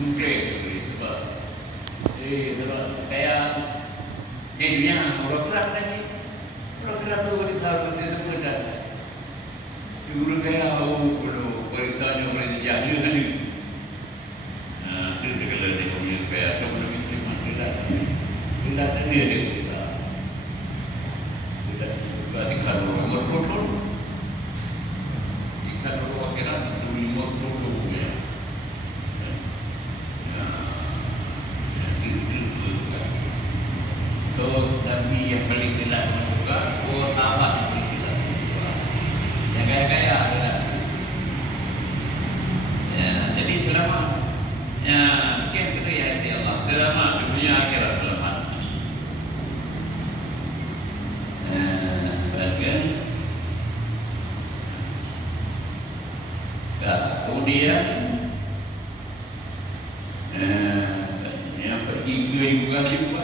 Mungkin sebab kayak dunia orang keras lagi. Orang keras tu boleh tahu benda tu benda. Dulu kayak kalau tanya boleh dijaya kan ni. Itu kalau dia punya kayak tu boleh terima tidak tadi dia kita. Tidak berarti kalau umur pun ikan orang kira umur pun ya. So, tapi yang paling jelas juga, tamat yang paling jelas juga. Yang kaya-kaya adalah. Ya, jadi selama mungkin kita ya Allah, selama dunia akhirat selamat. Bagian kemudian yang ketiga juga.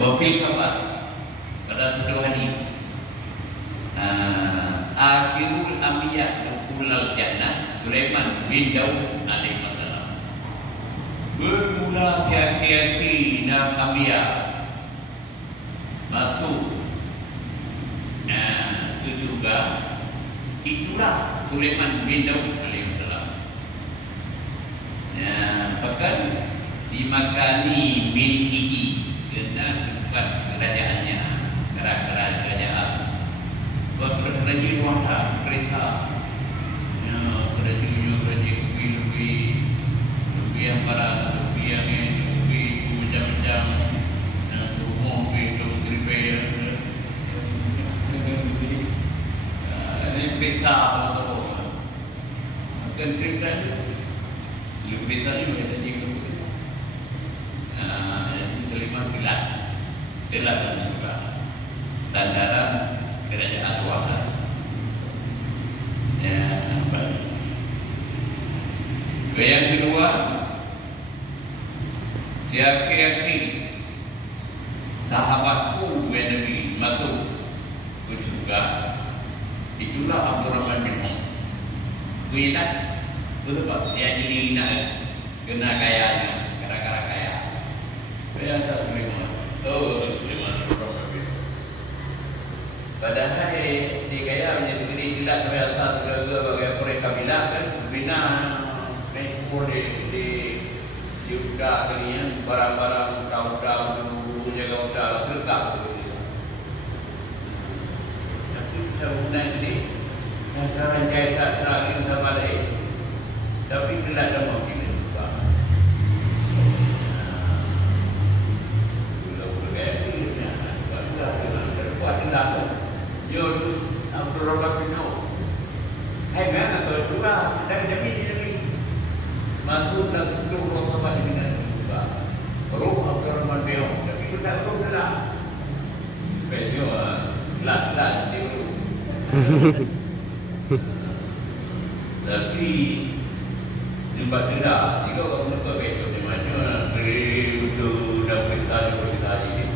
Wafil kabar pada satu hari akhirul anbiya dukhulul jannah Sulaiman bin Daud alaihi salam. Bermula kiai-kiai dan anbiya masuk. Itu juga itulah Sulaiman bin Daud alaihi salam. Bahkan dimakani milkihi dengan bukan kerajaannya, kerajaan. Kerajaan wahda kereta, kerajaan lebih yang para lebih macam-macam, rumah itu tripe, ini kereta apa? Bukan kereta itu, kereta itu ada di kelima pilar dan juga dandaran kerajaan wahda. Yang kedua, siaki-aki sahabatku yang Nabi masuk juga itulah Abdurrahman bin Auf. Kuilah betul tak? Dia jadi kena kayanya, gara-gara kaya. Kaya tak terima. Terima. Padahal si kaya menjadi beri tidak terbiasa terlalu bagi mereka bilang kan bina boleh di udah kalian barang-barang udah dulu jaga udah serta begitu. Tapi kita guna ini cara jaya lagi sama lain. Tapi tidak ada mungkin juga. Abdurrahman bin Auf. Mana tu juga dari demi mantu dan tuh sama dengan juga. Roh Abdurrahman bin Auf. Tapi kita tahu dah. Beliau lat dia. Tapi tempat tidak. Jika orang nak berbeza macam dari itu dapat kita ini.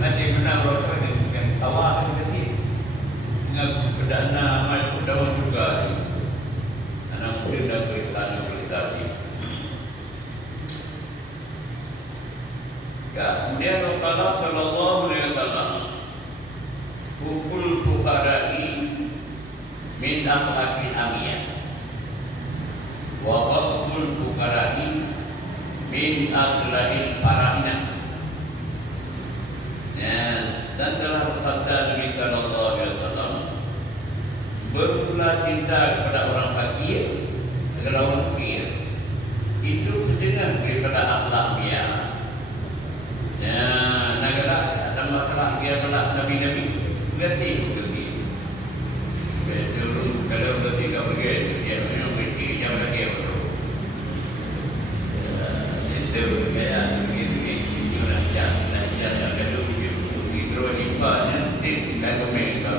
Nanti benar orang dengan awak ini dengan perdana macam daun juga anak muda dan berita ini. Kemudian Rasulullah Sallallahu Alaihi Wasallam hukul fuqara'i min akhlaqil amiyah wa hukul fuqara'i min akhlaqil farahina. Dan dalam sabda Nabi Sallallahu Alaihi Wasallam bermula cinta kepada orang fakir adalah orang fakir itu sedengan daripada akhlak dia. Negara ada masalah dia pada Nabi-Nabi berarti betul kalau berarti kau pergi dia memang berarti yang lagi betul. Itu kayak begini orang jangan kalau itu ibadah tinggal mereka.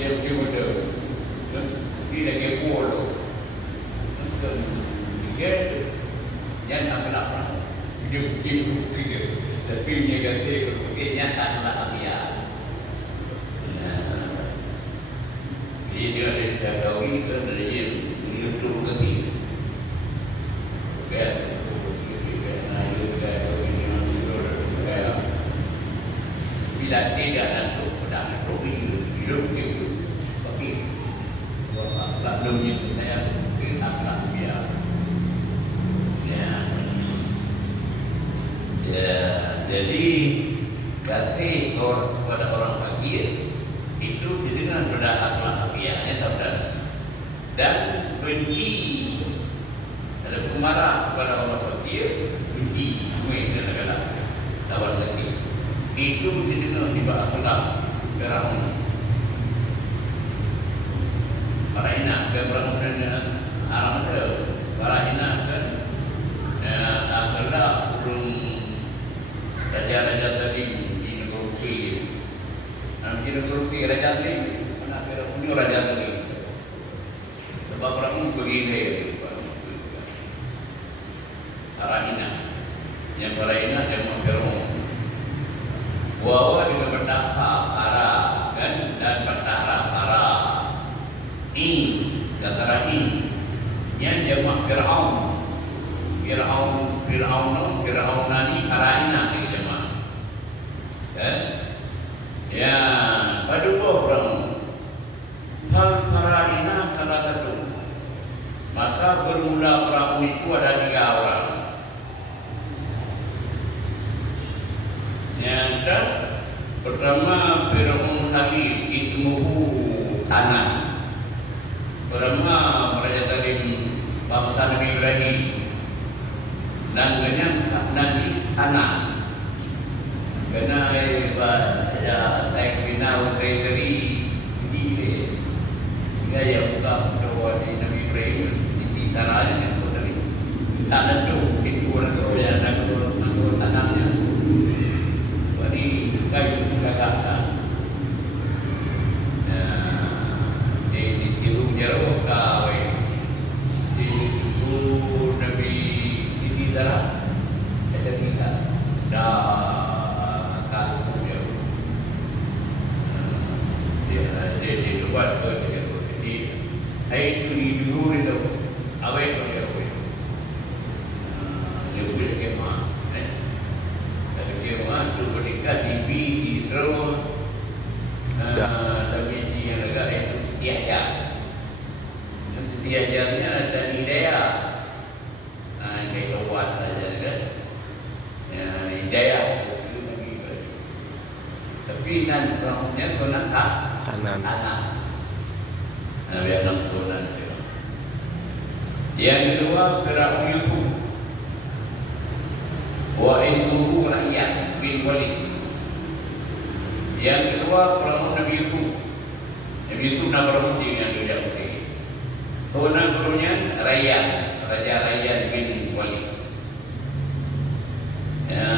Dia muda, dia lagi bodoh. Dia yang nak berapa? Dia tapi negatif, dia tak nak dia. dia ada kawin kan ada dia hidup lagi. Kan? Bila tidak ada pada hidup itu, tapi tak dunia saya tak biar. Jadi kasih kepada orang fakir itu dengan pada akhlak biarnya tak. Dan benci ada pemarah kepada orang fakir, benci semua kadang-kadang lawan lagi. Itu dengan tiba akhlak Firaun. Para inak ke orang dengan haram ada. Para inak kan akhlak urung raja-raja tadi di negeri Turki raja tadi mana Firaun ni raja tadi. Sebab orang begini para inak yang para inak yang Firaun bahwa dengan petaka para kan dan petara para kata ini yang jemaah Firaun nani Araina ni jemaah kan ya pada orang hal Araina salah satu maka bermula perang itu ada 3 orang yang pertama Firaun Khalid ismuhu Anan. Pertama Raja Talim bangsa Nabi Ibrahim dan kenyang Nabi Anak. Kena ya tak bina uteri di gaya buka doa di Nabi Ibrahim di tanah ini tadi. Tak ada itu orang yang nak tanamnya. Jadi kayu kata Jauh kawai itu Nabi ini darah ada kita dah tahu jauh dia buat jauh jadi itu dulu itu awal jauh jauh dia kemana tapi kemana tu ketika di terus tapi dia negara itu tiada diajarnya ada hidayah. Kita buat saja kan. Hidayah itu bagi. Tapi nan perangnya tunan tak sanan. Biar nak tunan. Yang kedua Firaun itu. Wa itu rakyat bin Walid. Yang kedua Firaun Nabi itu. Nabi itu nak berhenti dengan dia. Tuan gurunya Raja Raya bin Walid. Ya,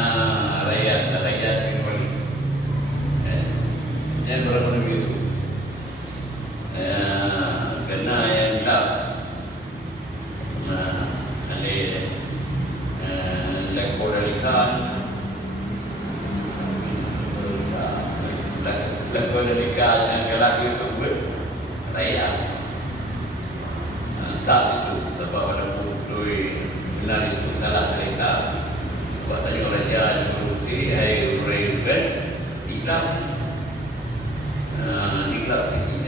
Raya bin Walid. Yang berapa itu? Kena yang tak. Ada lekor dalikan yang kelaki sebut Raya. Tak itu sebab ada duit benar itu salah cerita. Buat tanya raja yang berhenti air berhenti iklan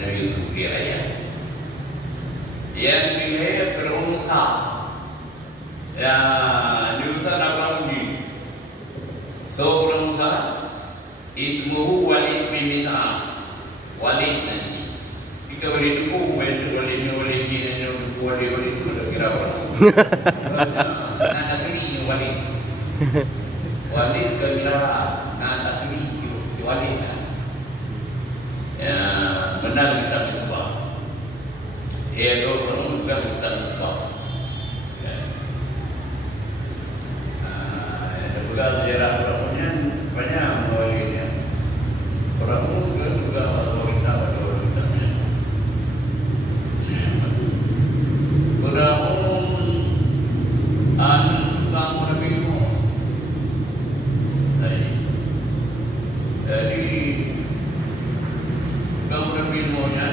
dari itu dia raya. Yang pilih berunta ya nyuta nak undi. So berunta itu Walid bin Mis'ab Walid nanti. Jika Walid itu Walid itu dah kira orang. Nak asli Walid. Walid kira nak asli Walid. Ya benar kita sebab. Dia orang bukan kita sebab. Juga sejarah orangnya banyak Walidnya. Orang juga wanita pada wanitanya. Jadi kamu lebih maunya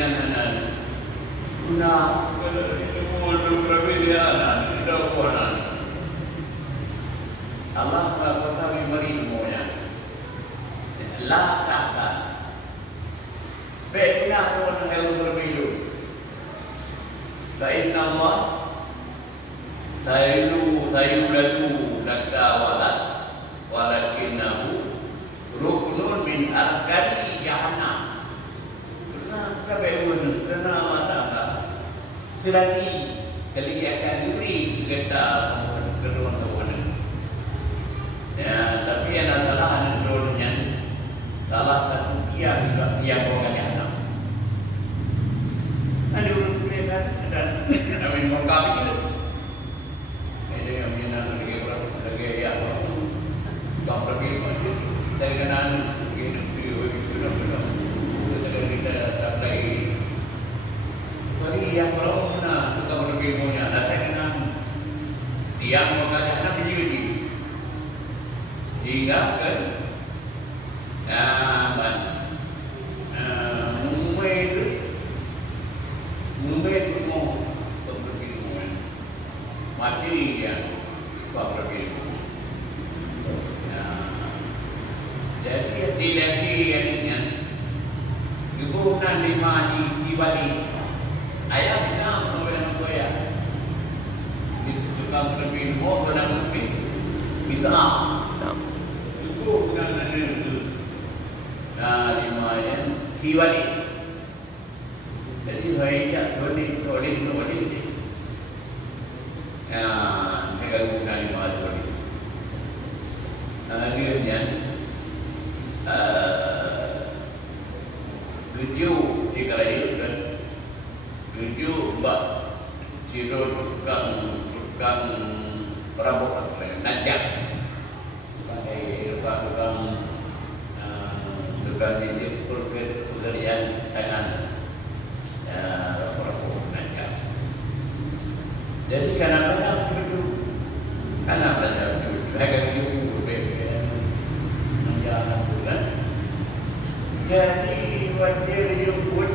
yang anak guna untuk perbedaan tidak kuanan. Allah mengatakan beri semuanya. La kata. Baiklah orang yang berbeda. Baik Allah. Sayyidu latu nakawala walakinahu ruknun min arkani jahannam. Kenapa beun? Kenapa tak? Selagi kali akan diberi kita kedua-duanya. Ya, tapi yang adalah anak dulunya salah satu dia juga yang orang jahannam. Ada orang beriman dan amin mengkap itu. Ini yang minat lagi ya waktu kamu pergi masjid dari kanan kita tak lagi bagi yang kalau mana kita pergi punya datang kanan tiang makanya anak biji sehingga kan mungkin mau pergi mati dia pergi. Jadi dilagi yang hubungan lima di Bali ayah kita mengenai apa ya itu juga pergi mau benar mungkin bisa hubungan itu lima yang di Bali jadi saya solid negara bukan lima solid akhirnya tujuh jika itu kan tujuh mbak ciro tukang perabot najak tukang jenis pekerjaan tangan perabot najak. Jadi kadang-kadang itu mereka itu berbeda menjalan bulan. Jadi wajar jemput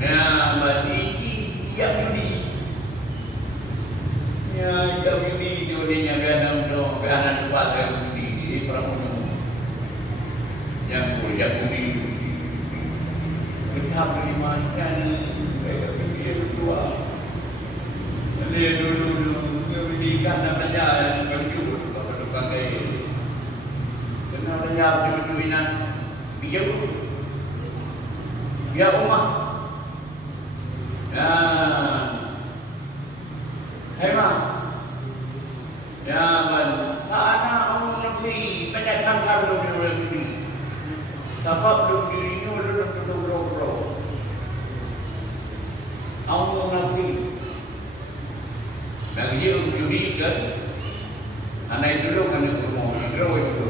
bagi yang ini jodohnya kanan pakai di pramuka yang ini kita berimankan dia dua dia dulu pendidikan namanya berjumpa kepada pakai kenapa berjuinan bijak biar rumah hemat jangan anak orang negeri banyak tangkap dulu sebab diri dulu orang negeri dan dia mencuriga anak itu dulu kan itu mau itu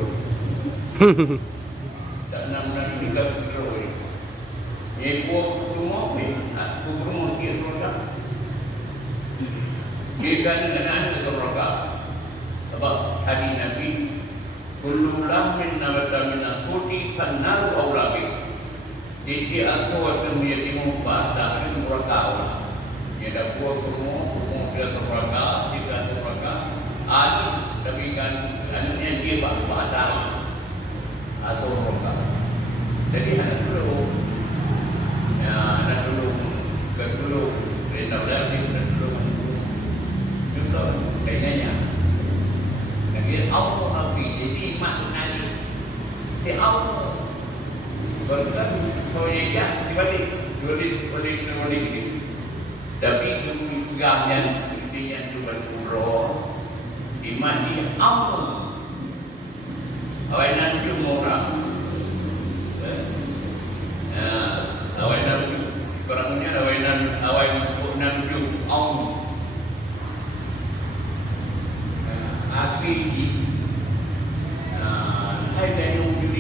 dan namanya juga terus. Ibu semua ni, aku rumah dia terus. Kita dengan terus. Sebab hadis Nabi, kullu lahmin nabata min al-quti fannar awrabi. Jadi aku akan menjadi mubah dan murakaw. Dia buat rumah dia terus, dia terus. Ali tapi kan anaknya dia bahasa atau mereka. Jadi anak dulu ke dulu rendah lagi dulu juga kayaknya lagi auto api jadi maknanya di auto berkat proyeknya dibalik dibalik tapi tunggahnya intinya cuma pura iman di auto awal nanti murah awal nanti barangnya awal nanti api hai dari ujung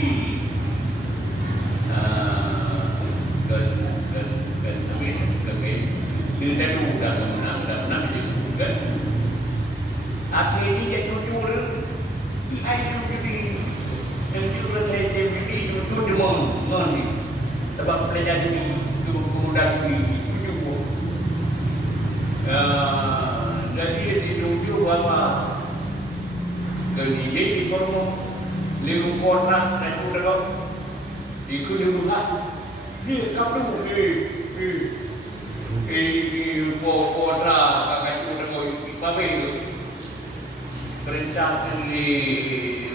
Dia dulu dah menang juga. Akhirnya dia jujur. Ayo jadi yang juga saya jadi jujur demam mandi. Sebab jadi itu kemudian menyebut. Jadi ditunjuk bahwa kemudian di kono liru kontrak dan udah ikut dibuat dia kamu di kontrak kakak udah mau ikut apa itu perintah di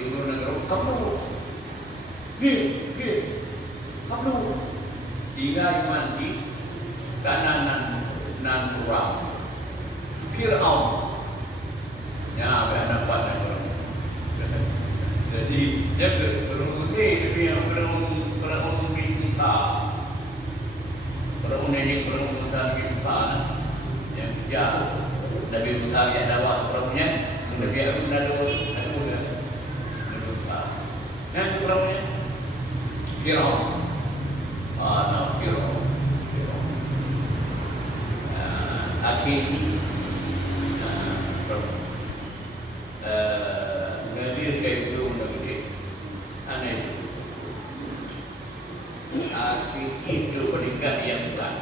negara kamu kamu tinggal mandi kanan nan kurang Fir'aun ya benar pada orang jadi dia berumur dia berumur kita berumur ini berumur kita yang dia Nabi Musa yang dakwah berumurnya Nabi Harun ada yang berumurnya Fir'aun Fir'aun akhirnya Nabi kayak belum Nabi aneh akhir itu berikan yang bukan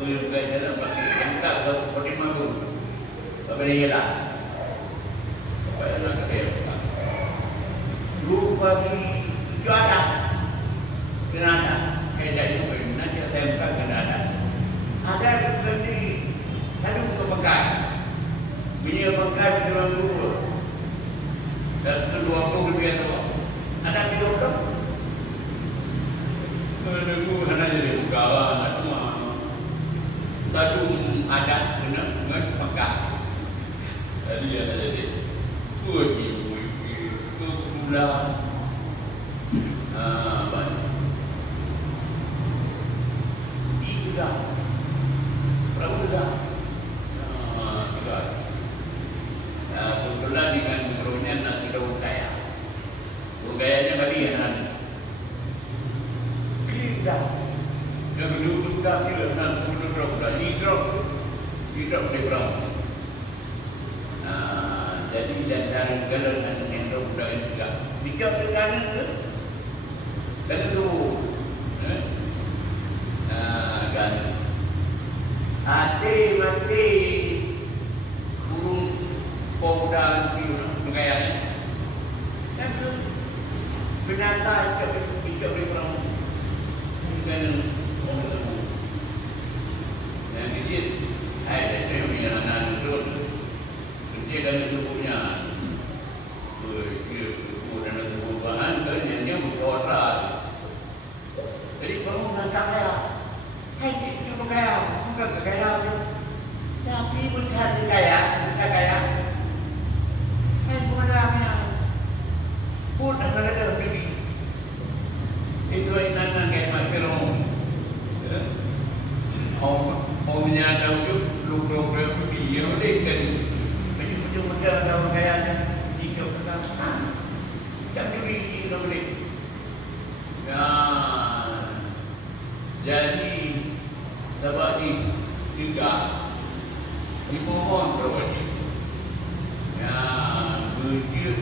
berikan dalam bagi yang tak seperti mahu berilah supaya kerja lupa di jualan kenapa kerja itu nanti saya buka kenapa ada seperti satu kepekaan bini kepekaan dalam kubur dan kedua kubur biasa ada hidup tak menunggu hanya jadi buka anak rumah satu adat benar dengan pekat jadi ada jadi itu bulan banyak itu dah perahu dah kebetulan dengan perahunya nak kita kaya gayanya balik nanti kita dan duduk dah tidak nak duduk dah hidup di perahu jadi dan cara galan yang dah juga dikau dengan itu dan itu kan mati kurung pokda di negara dan binatang ikut di perang dan yang ini ada yang anak itu kerja dan tubuhnya dan perubahan dan yang berkontrak jadi perang kaya hai itu kaya bukan kaya tapi bukan kaya hai sebenarnya pun ada begini itu inatan kayak macam omnya tahu tu lu dia boleh kan macam muda tahu kayanya tiga perkara tak boleh tak boleh jadi sebab tiga dimohon berwajib wujud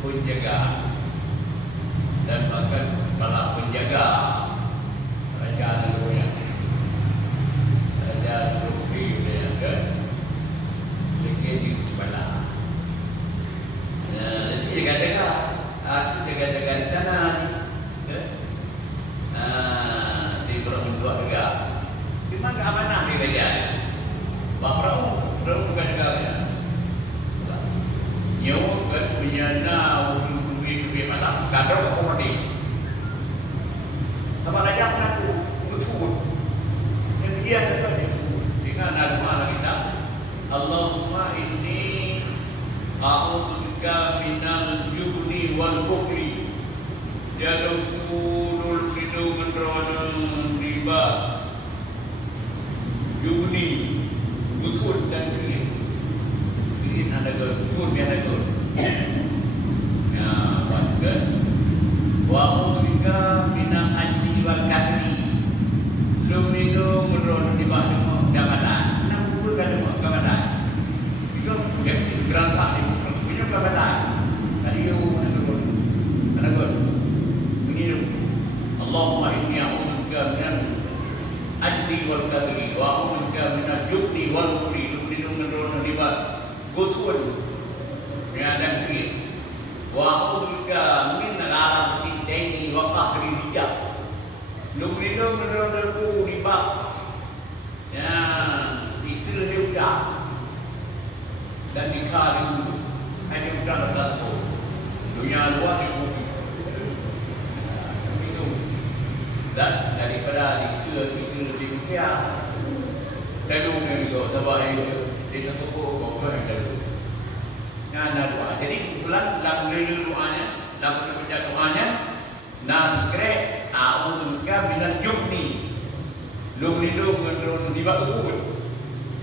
penjaga dan bahkan kepala penjaga raja negara raja Turki dia kan jadi kepala jadi jaga-jaga aku jaga-jaga di sana di berbentuk juga di mana amanah di raja bapak bukan negara nyawa kan punyana ubi malam kadang komodi sama raja mengaku betul yang dia kata dengan nama kita Allahumma inni a'udzubika minal jubni wal bukhli jadku dul lindungan rono riba jubni betul dan ini ada betul biasa betul ya bagus wa ulika minal ajli wal kasri lumino menurut di bawah jabatan nak pun ada jabatan itu gerak punya jabatan tadi ada begini Allahumma Tuhan beri lindung menurun riba gotuan yang ada kiri wa udrika min al-arab tindaini wa qahri rijal lindung menurun riba ya itu dia dan dikali hanya udah satu dunia luar itu dan daripada kita lebih mulia lalu juga sebab itu satu kau yang lalu yang doa jadi kebetulan dalam doanya dalam baca doanya nakre a'udzuka minal jubni lu menurun di bawah usul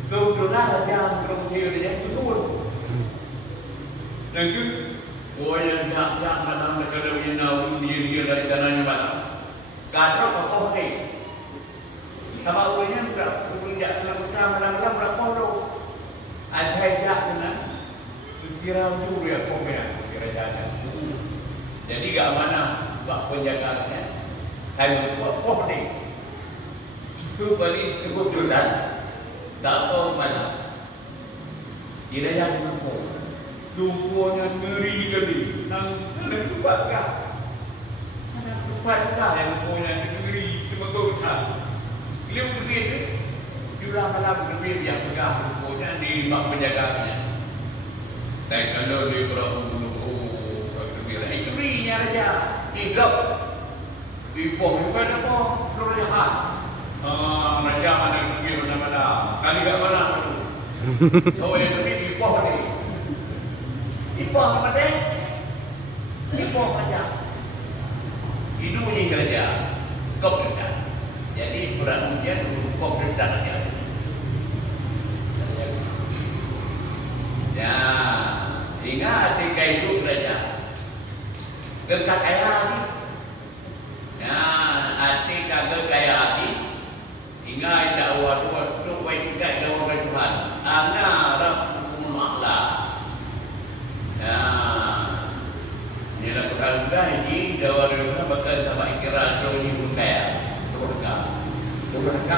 kebetulan aja belum dia usul dan itu yang jak dalam negara Wina dia dari tanahnya mana kadang apa ni sama ulangnya berapa punya selama malam berapa lo ada jak kena kira juga ya komen kira jaga jadi gak mana buat penjagaannya saya buat ni tu balik kebetulan tak tahu mana kira yang mampu tubuhnya ngeri kali nang buat kah buat kah yang punya ngeri cuma kau tak dia berbeza jumlah malam berbeza yang pegang tubuhnya di bak penjagaannya dan kalau dia berapa berbeza itu dia raja hidup di pohon mana pohon Nurjahan raja ada pergi mana-mana kali kat mana kau yang pergi di pohon ni di pohon mana di pohon raja itu ni raja kau kerja jadi kurang hujan kau kerja raja ya ingat ketika hidup raja kekayaan hati ya hati kagak kaya hati ingat dakwah tu baik juga dakwah Tuhan ana rabbukum a'la ya ni lah perkara ini dakwah Tuhan bakal sama ikrar doni pun kaya durhaka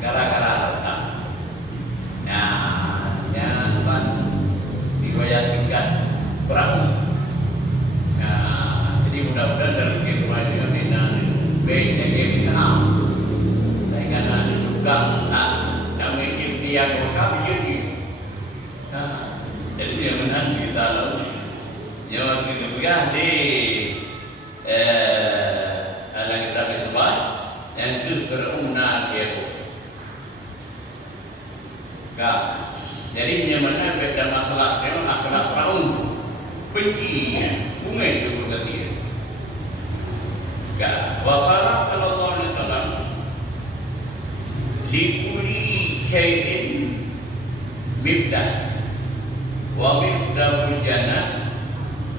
gara-gara harta ya yang Tuhan riwayatkan perahu. Nah, jadi mudah-mudahan dalam kehidupan kita baiknya kita dengan juga kami impian kami jadi. Jadi yang menahan kita nyawa kita juga di ala kita sebab yang itu berumna dia. Jadi nyamannya beda masalah memang akhlak perahu benci bunga itu berarti. Waqala sallallahu alaihi wasallam likulli syai'in mibdah wa mibdahul jannah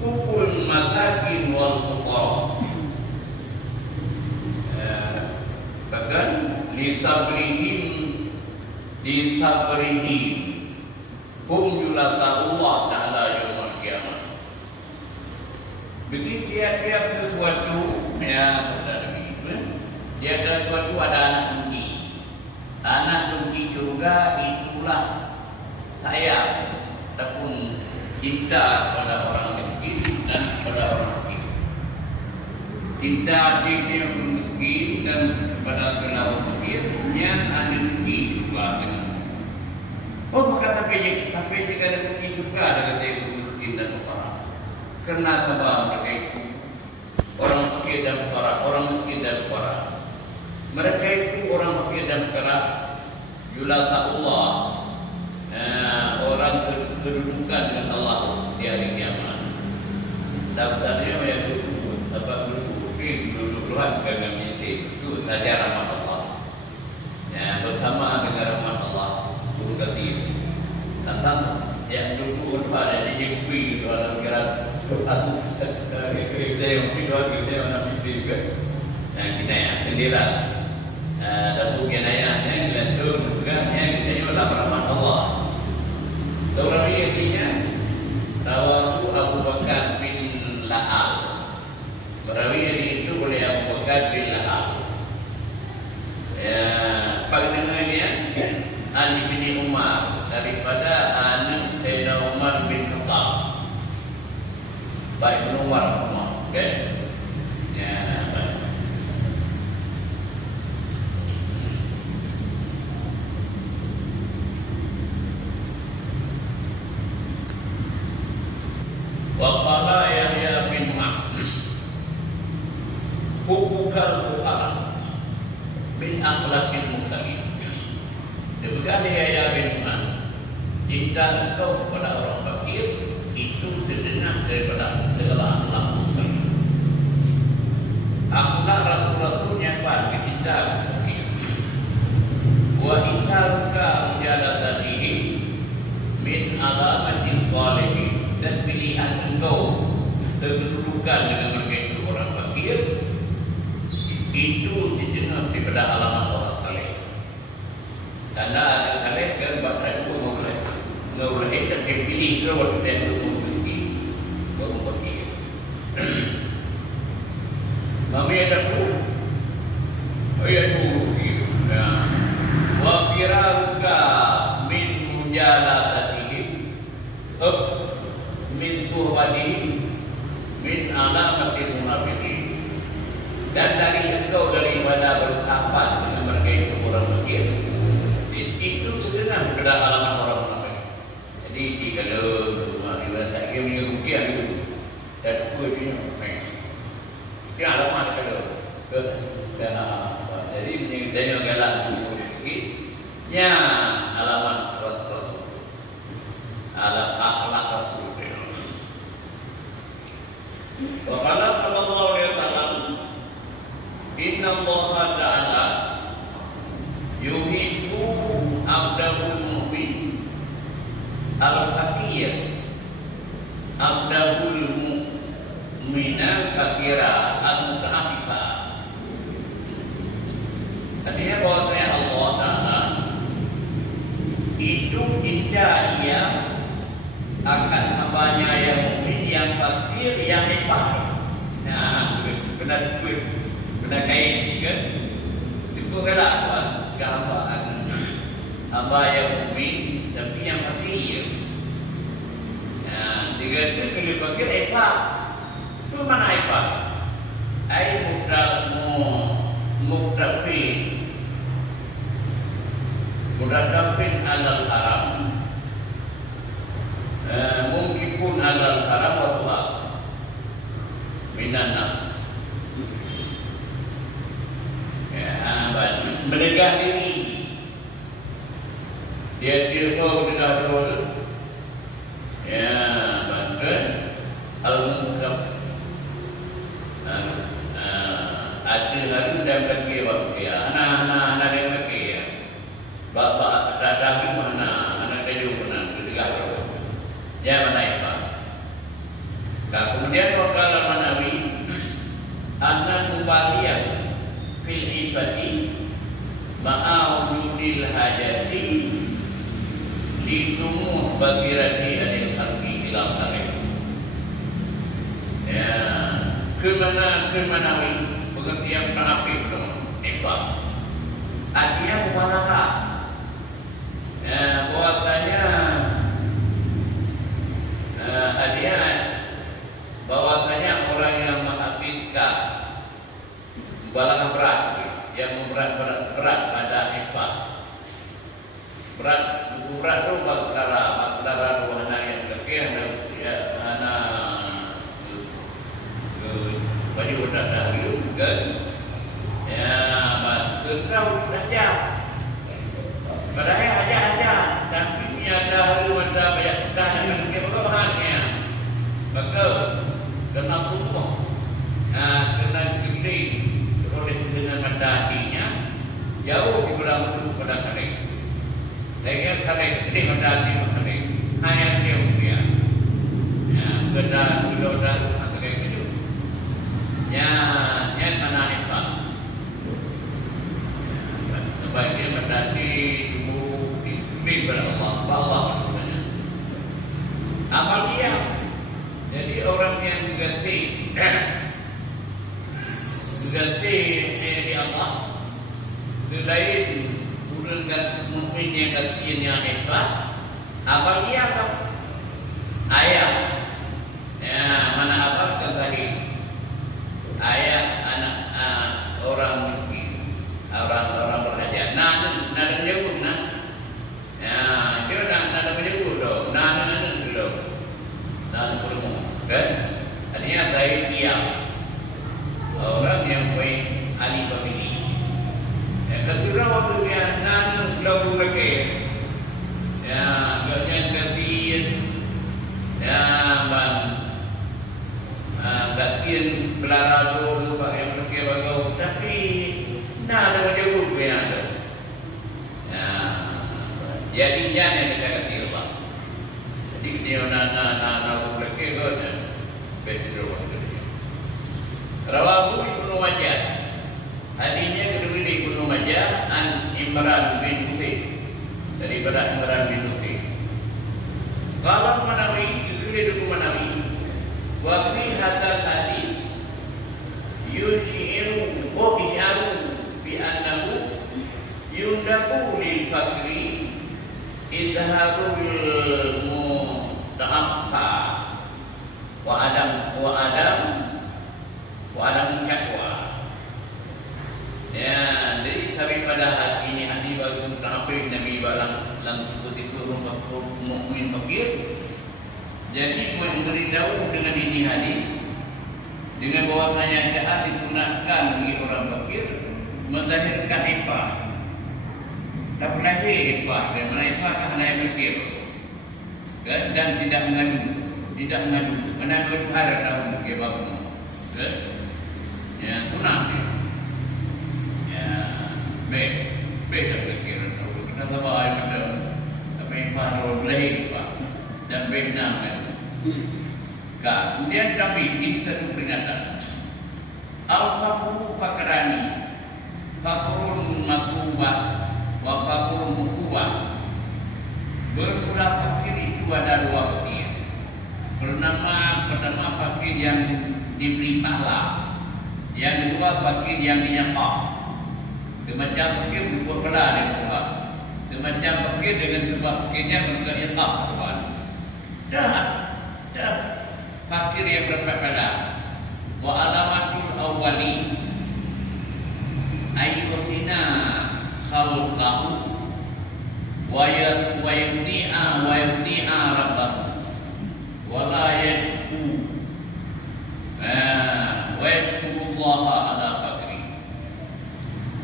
ukul masakin wal fuqara. Bahkan li sabrihim hum yulata Allah Ta'ala yaumul qiyamah. Begitu dia sesuatu ya dia ada sesuatu ada anak tunggi juga itulah saya ataupun cinta pada orang miskin dan pada orang miskin cinta diri orang miskin dan pada orang miskin yang ada tunggi juga. Oh maka tapi jika ada tunggi juga ada kata itu miskin dan fuqara. Karena sebab mereka itu orang fakir dan fuqara, orang miskin dan fuqara. Mereka itu orang fakir dan fuqara yulata Allah, orang kedudukan dengan Allah di hari kiamat. Daftarnya yang duduk, sebab duduk-dudukan dengan misi itu saja rahmat Allah. Ya, bersama dengan rahmat Allah, turun ke sini. Tentang yang duduk pada di jengpi dalam kira kita yang kita nak mesti juga. Nah kita yang sendiri. Dan bukan ayah yang lantur juga yang kita juga rahmat Allah. Seorang ini tawasu Abu Bakar bin La'al. Berawi itu boleh Abu Bakar bin La'al. Ya, pada dia ahli hubukal fuqara min akhlaqil mursalin. Demikian ya bin Iman, cinta engkau kepada orang fakir itu terdengar daripada segala akhlak mursalin. Akhlak rasul-rasul yang paling dicinta fakir. Wa itarka mujalatatihi min alamatin salihin, dan pilihan engkau terkedudukan dengan mereka itu orang fakir itu dijenam daripada alamat orang saleh. Karena ada saleh kan baca itu ngulai dan dipilih ke waktu itu memiliki orang fakir. Kami ada pun ayat itu wa firauka min mujalatatihi min turwadihi min alamatil munafiqin, dan dari engkau daripada bersahabat dengan mereka itu orang fakir itu sebenarnya pada alamat orang munafik. Jadi kalau rumah ibadah dia punya rupiah itu dan dia itu alamat kalau jadi ini galak nya alamat rasul akhlak rasul. Wa qala sallallahu alaihi wasallam, inna Allah ta'ala yuhibbu abdahul mu'min al-fakir abdahul mu'mina fakira al-muta'afifa. Artinya bahwasanya Allah Ta'ala itu cinta ia akan hambanya yang mukmin, yang fakir, yang ifah. Nah, benar kain kan? Cukup lah gambar hamba yang mukmin tapi yang fakir. Nah, jika itu fakir ifah, itu mana ifah? Ai mudafin alal haram, mungkin pun alal haram wa tua minana. Menegah diri, dia mau menegah diri, ya bahkan al-mukab ada lalu dan bagi waktu ya anak-anak yang bagi ya bapak datang mana anak kayu mana menegah diri, ya mana ifah. Nah kemudian wakala manawi anak mubaliya fil ifati ma'awudil hajati linumu basirati adil khalqi ilam salim. Ya kemana pengertian penafik ifah artinya mubalaghah. Bahwasanya bahwasanya orang yang menghafidzkan mubalaghah berat, yang berat pada ifah. Berat itu antara dua anak yang kecil dan ya anak baju udah dahulu kan ya kau saja padahal aja tapi punya dahulu ada banyak dah dengan kebawahannya maka kena tumpah kena gede oleh dengan mendatinya jauh di belakang pada kering. Lagi kering gede mendati kering hanya dia punya benda kering itu nya mana ifah sebaiknya mendati tubuh dibimbing kepada Allah amal dia. Jadi orang yang mengasihi dari Allah selain bukan mungkin yang kasihannya hebat, apa dia tahu ayah ya mana apa tadi ayah anak orang miskin orang berhajat nah menyebut ya dia nak menyebut dong dulu nah perlu kan artinya baik dia orang yang belara tu pakai pakai bagau, tapi nah ada jauh yang ada. Nah, jadi jangan dekat kecil pak. Jadi dia nak pakai bagau dan betul betul. Rawahu Ibnu Majah. Hadisnya kedua Ibnu Majah an Imran bin Husain daripada Imran bin Husain. Kalau Manawi kedua Ibnu Manawi. Wa fi hadal hadis yushiru wa isharu bi annahu yundaku lil fakri idharul muta'affa wa adam syakwa. Ya, jadi daripada hati ini hati bagi muta'affin Nabi balang langsung itu mukmin fakir. Jadi memberitahu dengan ini hadis dengan bahwasanya jahat disunahkan bagi orang fakir menzahirkan ifah. Tak pernah ifah dan mana ifah hanya yang fakir dan tidak mengadu mana berhar tahun ke babu. Ya sunah. Ya baik tak fakir tahu kita sabar pada apa ifah boleh ifah dan benar kan. Kemudian kami ini satu peringatan. Al-fakru fakrani, fakrun makubah, wa fakrun mukubah. Bermula fakir itu ada dua fakir. Pertama fakir yang diberi pahala, yang kedua fakir yang dinyakap. Semacam fakir berbuat belah dengan Tuhan. Semacam fakir dengan sebab fakirnya bernyakap Tuhan. Dah fakir yang berpada wa alamatul awwali ayyuhina khalqahu wa yuti'a rabbahu wa la yashku wa yashkurullaha ala fakri.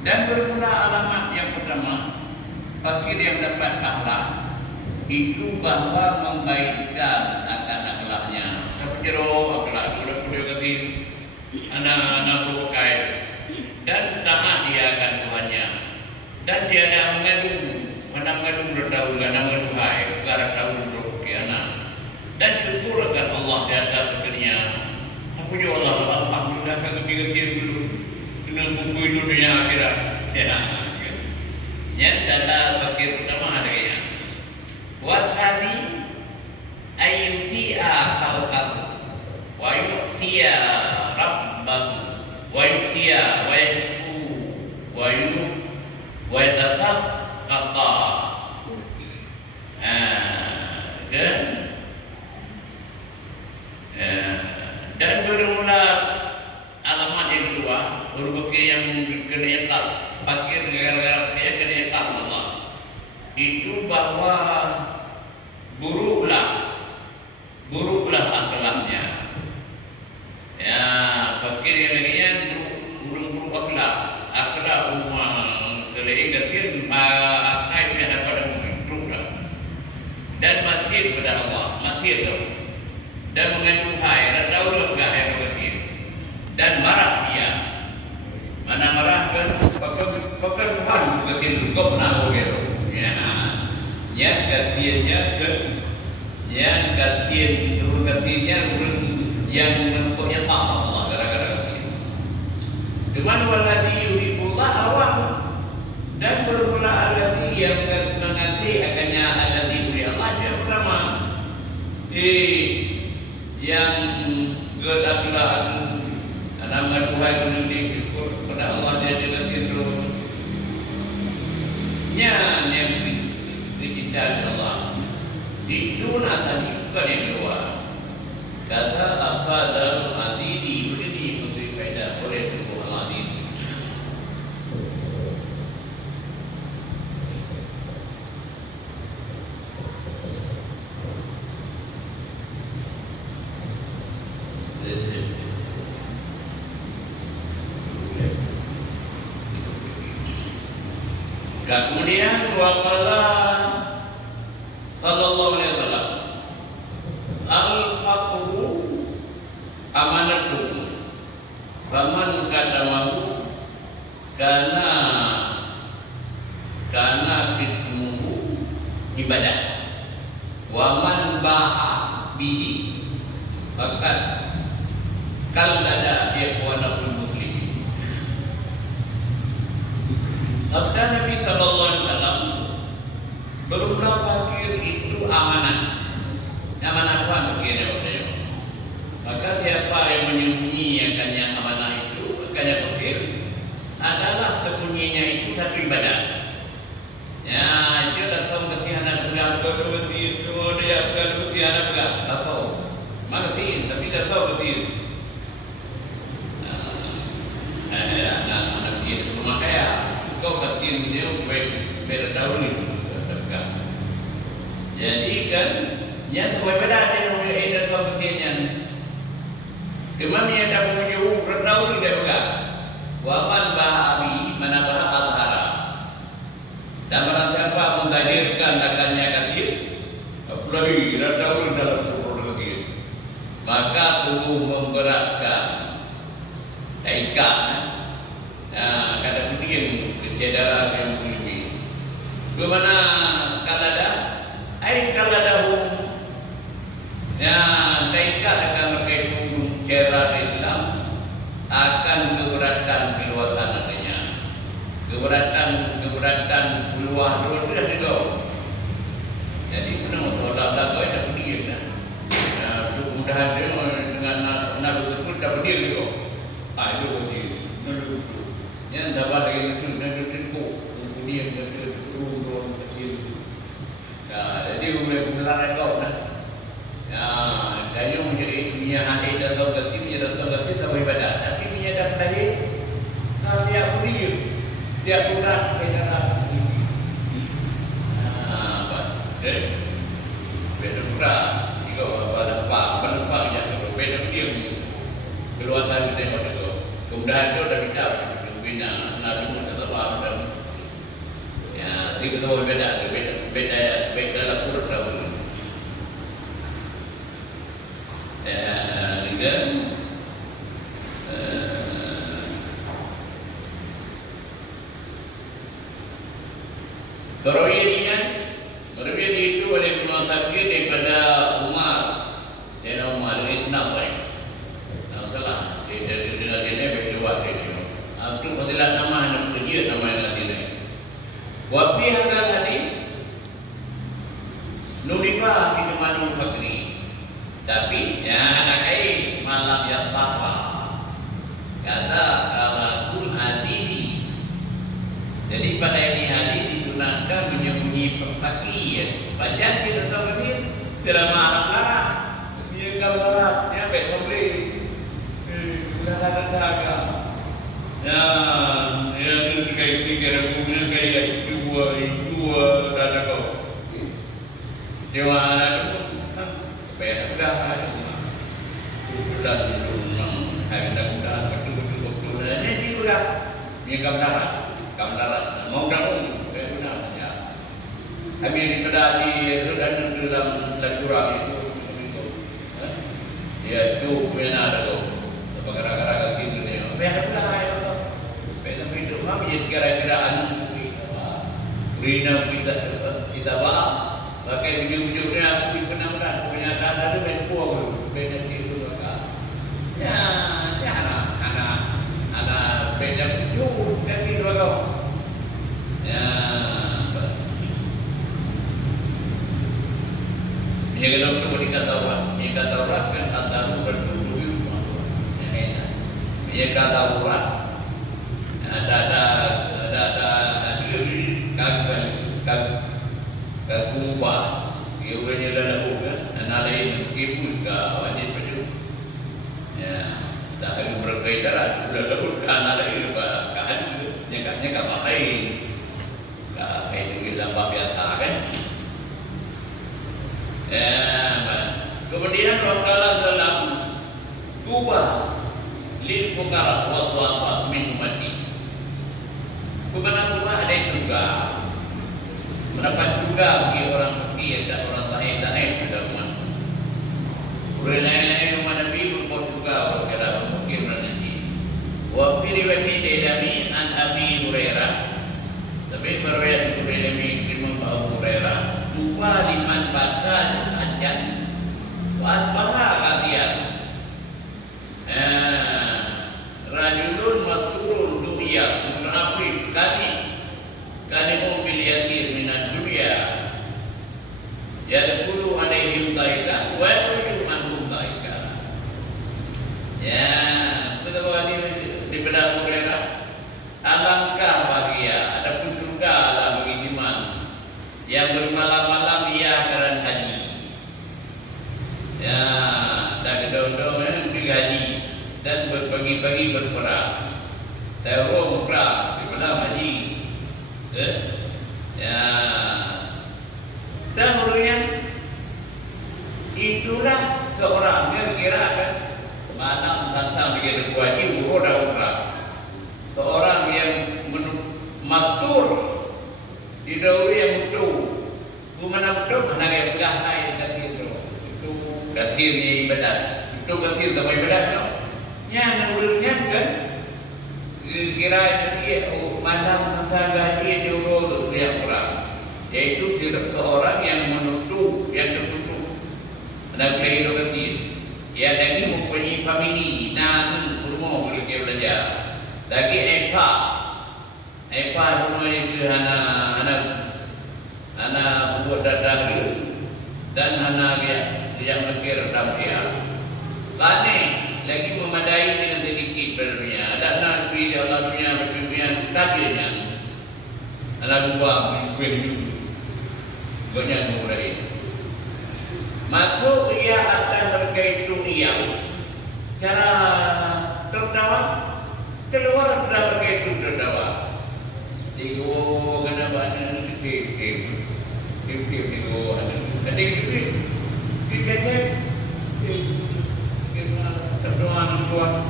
Dan bermula alamat yang pertama fakir yang dapat akhlak itu bahwa membaikkan akan akhlaknya. Kero akhlak sudah boleh kati anak-anak berkai dan taat dia akan Tuhannya dan dia nak mengadu bertahu dan mengadu hai perkara tahu untuk anak dan syukur akan Allah di atas pekerja. Apa juga Allah alhamdulillah kan kecil dulu dengan buku dunia akhirat. Ya tanda fakir pertama ada ya. Wa thani ayyuti'a khalqahu wa yu'tiya rabbahu wa yu'tiya wa yashku wa yatasaqqata. Dan bermula alamat yang kedua berpikir yang kena iqab fakir gara-gara dia kena iqab Allah itu bahwa buruklah akhlaknya. Ya, fakir yang lainnya buruk akhlak umma selain kafir akai pada buruklah dan mati kepada Allah, mati itu dan mengandung hai dan tahu enggak yang kafir dan marah dia. Mana marah kan fakir Tuhan kafir kau pernah begitu. Ya, yang katirnya yang mempunyai takwa Allah gara-gara katir. Dengan waladi yuhibullah awam dan bermula alladhi yang mengerti akannya alladhi oleh Allah yang pertama yang gedaklah nama Tuhan menjadi syukur kepada Allah dia katir terus yang dicintai Allah. Itu nasani bukan yang kedua. Kata apa dalam hadiri ini memberi faedah oleh Tuhan hadiri. Kemudian waqala sallallahu alaihi wasallam al-faqru amanatun Faman kadamahu karena fitnuhu ibadah. Waman baha bihi fakat kallada ikhwanul muslimin. Sabda Nabi sallallahu alaihi wasallam, berumrah fakir itu amanah. Amanah apa maknanya? Maka siapa yang menyembunyikannya amanah itu, akannya fakir, adalah sembunyinya itu satu ibadah. Ya, dia tak tahu kesianan berapa betul itu dia bukan kesianan berapa. Tak tahu. Mengerti, tapi tak tahu betul. Anak dia rumah kaya, kau kecil dia beda tahun itu, tak. Jadi kan, yang berbeda dia ada tahu betilnya. Kemana yang dapat menyuruh bertahu dia bukan. Waman bahabi mana bahas al-haram. Dan barang siapa menghadirkan akannya kecil, apalagi bertahu dalam tubuh kecil, maka tubuh memberatkan ikat. Kata penting kecederaan yang lebih. Kemana kalada? Kalada ya, ikat akan mereka cara Islam akan keberatan keluar tanahnya, keberatan keluar roda itu. Jadi benar orang kau ada berdiri kan? Mudah dengan nabi tersebut dapat berdiri tu. Itu berdiri. Yang dapat lagi itu nabi tersebut kemudian dia turun kecil. Jadi mulai melarang kau kan? Dayung menjadi dunia hati dan tahu kerti, menjadi tahu kerti tahu ibadah. Tapi dia dah lahir, kalau dia kuliah, dia kurang benar. Beda kurang. Jika apa yang beda dia keluar dari tempat itu. Kemudian itu dah kita bina nabi Muhammad SAW dan ya itu tahu beda dalam kurang tahu. Merupakan itu oleh penuan takdir daripada Umar. Sayyidina Umar Islam baik. Tak salah. Dia berdua dia. Itu fadilah nama yang dia nama yang ada. Wafi hadal hadis nuriba itu manul fakri. Tapi ya anak malam yang apa? Kata alakul adili. Jadi pada ini hadis disunahkan menyembunyi fakir. Baca kita tahu ni dalam arah-arah. Dia kalau dia baik memberi. Ada. Ya, dia kayak tiga punya kayak dua ada kau. Dia ada tu. Bayar dah. Sudah itu hari dah betul. Ini dia sudah. Ini kamdarat. Mau dah pun. Kami di kedai dan dalam curang itu, dia tu benar ada tu, gara-gara kaki tu dia. Biar pula itu, biar itu kami jadi gara-gara anu Rina kita bawa, pakai ujung-ujungnya aku penampilan, pernyataan ada berpuang, beda itu juga. Ya, anak beda ujung dan itu juga. Ya. Ia kalau perlu dikata orang kan antara berdua itu, ia kata orang ada kagubah, ia orangnya dalam bukan, anak lain kipul ke wajib baju, ya tak ada berkaitan, sudah tahu anak lain kan, nyakapnya kapal lain, kayak itu dapat biasa kan. Kemudian waqala dalam kubah lil fuqara wa dha'af min ummati. Bukan kubah ada juga mendapat juga bagi orang fakir dan orang lain pada umat. Orang lain umat Nabi berbuat juga berkata fakir dan nanti. Wati Delami an Abi Hurairah. Tapi berwayat Delami Imam Abu Hurairah. Dua liman batal ajan. Wasbaha kalian. Rajulun maturun dunia munafik kani mobil yatir minat dunia. Yadkhulu alaihim taika wa yuju anhum taika. Ya, betul di benak mereka. Alangkah bahagia, adapun surga lah bagi iman yang bermalam-malam ia akan haji. Ya, dah kedua-dua bergaji dan berpagi-pagi berperang. Tahu perang di malam haji. Ya. Dan kemudian itulah seorang yang kira kan malam tentang begitu wajib udah umrah. Seorang yang matur didahului yang itu, mana betul mana yang enggak naik itu katirnya ibadat, itu katir sama ibadat no. Yang menurutnya kan kira dia malam tentang gaji dia urut dia umrah. Yaitu seorang yang menutup, yang tertutup. Ada kaidah kecil. Ya lagi mempunyai famili, nan rumah boleh dia belajar. Lagi Eka rumah itu anak buat dadar dan anak yang mikir dalam dia. Sane lagi memadai dengan sedikit berdunia. Ada anak pilih Allah punya berdunia kadirnya. Anak buah berdunia. Banyak murai. Masuk ia akan berkait dunia. Cara terdawa keluar berkait terdawa. Tigo kena banyak tip tigo ada. Jadi kita terdoa tua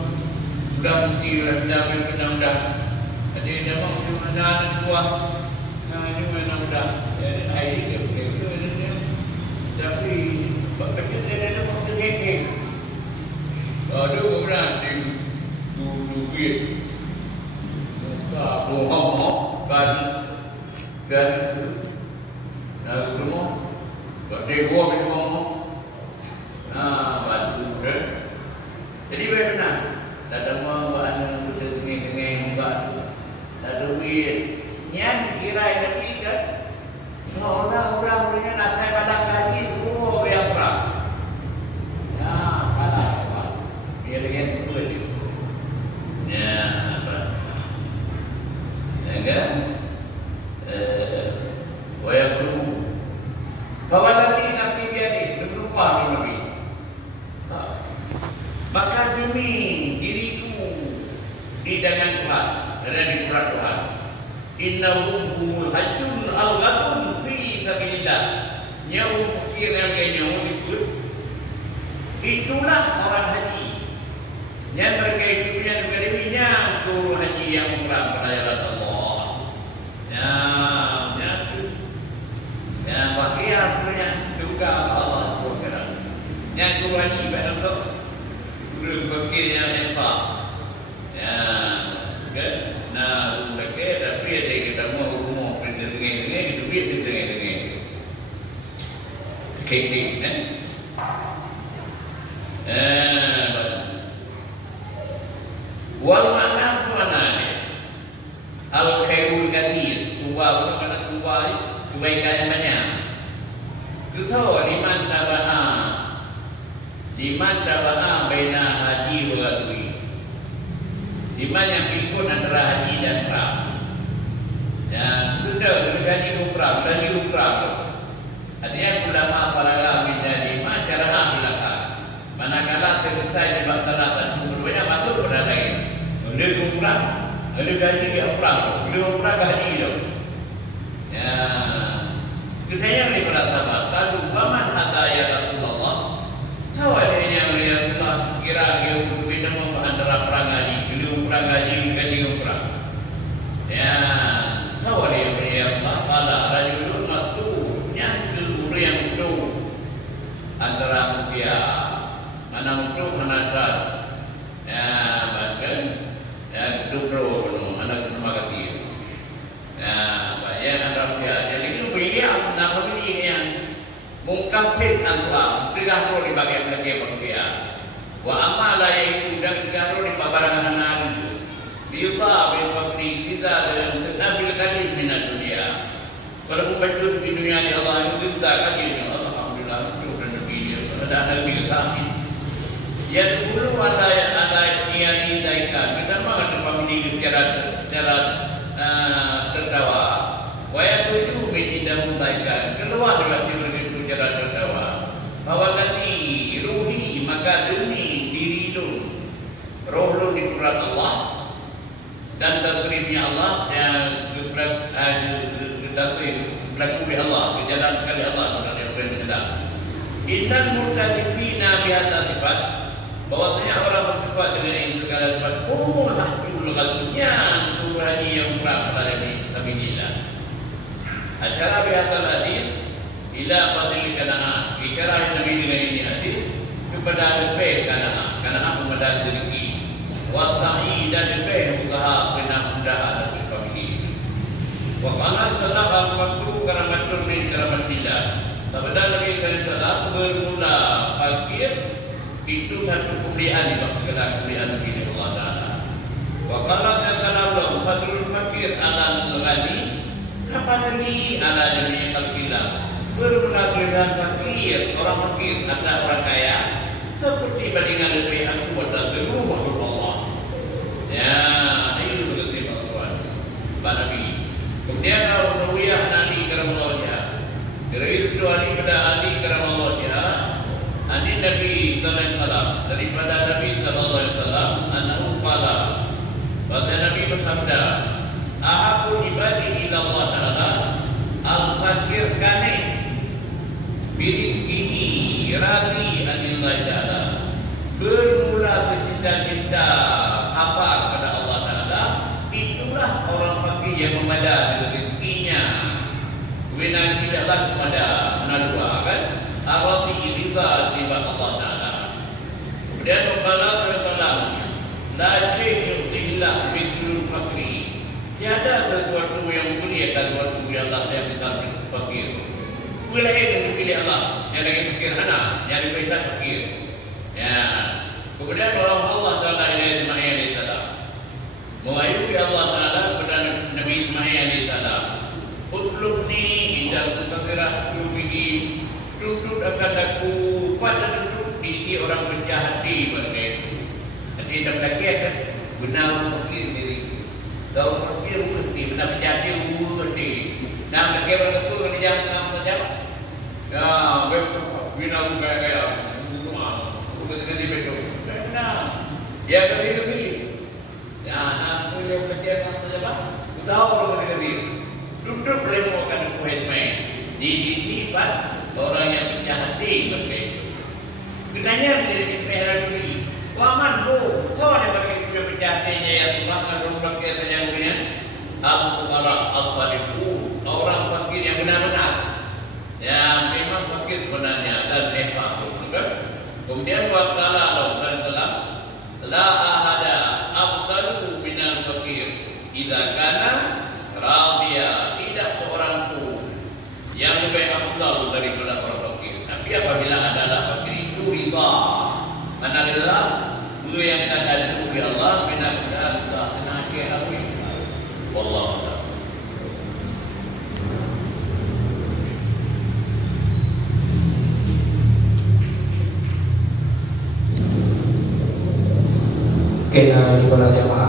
sudah mesti dah dah. Jadi dah mau ada tua. Nah ini memang dah. Air dia tapi bekerja dia ada waktu kekek. Ada orang di duit, muka bohong kan semua, berdewa semua, bantu kan. Jadi benar, ada mau bahan sudah tengah muka, ada duit, nyan kira tapi kan. Orang punya natai padang gaji dulu yang perang. Ya, kalah. Dia dengan itu dia. Ya, apa? Enggak. Waya perlu. Kawalati nanti dia ni lupa Nabi. Maka demi diriku di tangan Tuhan, dan di surat Tuhan. Innahum humul hajjun al-ghadun fi sabilillah. Nyawa pikir yang nyawa ikut. Itulah orang haji. Yang mereka itu punya negerinya turun haji yang umrah pada jalan Allah. Yang bahagia punya juga Allah SWT. Yang turun haji pada Allah. Turun pikirnya empat. Ya, kan? Nah, mereka tapi ada kita mau rumah dengan itu dengan kekek kan? Wal mana ni? Al khairul kathir. Tuwa mana tuwa kebaikan banyak. Itu liman taba'a baina haji wa ghadwi. Liman yang ikut antara haji dan umrah. Dan sudah bergaji umrah. Artinya ulama para ulama lima cara ambilkan. Manakala selesai dilaksanakan keduanya masuk pada lain. Ada umrah, ada gaji umrah, ada umrah gaji itu. Ya, Kemudian yang diperhatikan, kalau paman ada ya Rasulullah, tahu adanya Rasulullah kira-kira berbeda antara perang haji, beliau perang haji, gaji perang. Ya, tahu adanya Allah pada rajulun waktunya seluruh yang itu antara dia mana untuk menasar, ya bahkan ya itu Ukamplit ang tuang, digahro di bagian-bagian. Wa amala yaitu dan digahro di pabarangan itu. Biuta bifakri kita dengan senabil kalim minat dunia. Kalau membantu di dunia ni Allah itu kita kalim. Alhamdulillah, syukur Nabi dia. Ada Nabi kami. Yang dulu ada yang didaikan. Pertama ada pemilih secara tertawa. Wayang tujuh tidak mendaikan. Keluar juga secara tertawa. Bahwa nanti ruhi maka demi diri lu roh lu di Quran Allah dan tasrifnya Allah yang berlaku di Allah di jalan kali Allah yang berbeda. Innan murtadifina bihadza sifat bahwasanya orang bersifat dengan ini segala sifat umur hakul qalbunya nurani yang kurang pada ini sabilillah. Acara bihadza hadis ila fadil kanaa bicara Nabi dengan ini hadis kepada lebih kanaa kepada rezeki wa sa'i dan lebih usaha mudah-mudahan dan family. Wa qala sallallahu makruh karamatun min karamatillah. Sabda Nabi sallallahu alaihi wasallam bermula fakir itu satu kemuliaan di segala kemuliaan Nabi Allah Taala. Wa qala sallallahu fadlul fakir ala ghani apa lagi ala jami al-kilab. Bermula dengan fakir, orang fakir atau orang kaya seperti bandingan lebih aku pada seluruh makhluk Allah. Ya, ini begitu Tuhan. Pak Nabi. Kemudian kalau Nawiyah Nabi Karamallahnya, dari itu Ali pada Ali Karamallahnya, Ali Nabi Sallallahu Alaihi Wasallam daripada Nabi Sallallahu Alaihi Wasallam, anahu qala. Pada Nabi bersabda, "Ahabbu ibadi ila Allah Taala al-fakir kane birizkihi radhi anillah Taala." Bermula bercinta-cinta apa kepada Allah Taala, itulah orang fakir yang memadai rezekinya. Kemudian tidaklah kepada menadua kan? Arati ridha tiba Allah Taala. Kemudian Allah Taala la syai'un illa bidzul fakri. Tiada sesuatu yang mulia kecuali mulia Allah yang kita fakir. Wilayah yang dipilih Allah, yang lagi fakir anak, yang dipilih fakir. Ya. Kemudian Allah Taala ini Ismail alaihissalam mewahyu Allah Taala kepada Nabi Ismail alaihissalam. Utlubni indah kekirah bihi. Duduk akan aku pada duduk di si orang berjahat hati berkata. Jadi tak lagi kan benar fakir diri. Kau fakir mesti benar berjahat hati mesti. Nah mereka berkata kerja apa saja. Ya, benar gaya. Dengan betul. Benar. Ya kali. Ya, aku yang kerja apa saja. Tahu orang kali. Duduk lemokan kuat main. Di orang yang punya hati mesti. Kenanya menjadi merah beri. Waman bu, kau ada bagi punya pecahnya ya Tuhan kalau pakai saja punya. Aku orang al-fariqu, orang fakir yang benar-benar. Ya, memang fakir sebenarnya dan nefas juga. Kemudian waqala Allah Taala la ahada afdalu minal fakir idza kana radiya, tidak seorang pun yang lebih afdal daripada orang fakir. Tapi apabila adalah fakir itu ridha, manakala beliau yang akan diridhoi Allah benar Allah tenaga aku. Wallahu a'lam. Oke, nah di para jamaah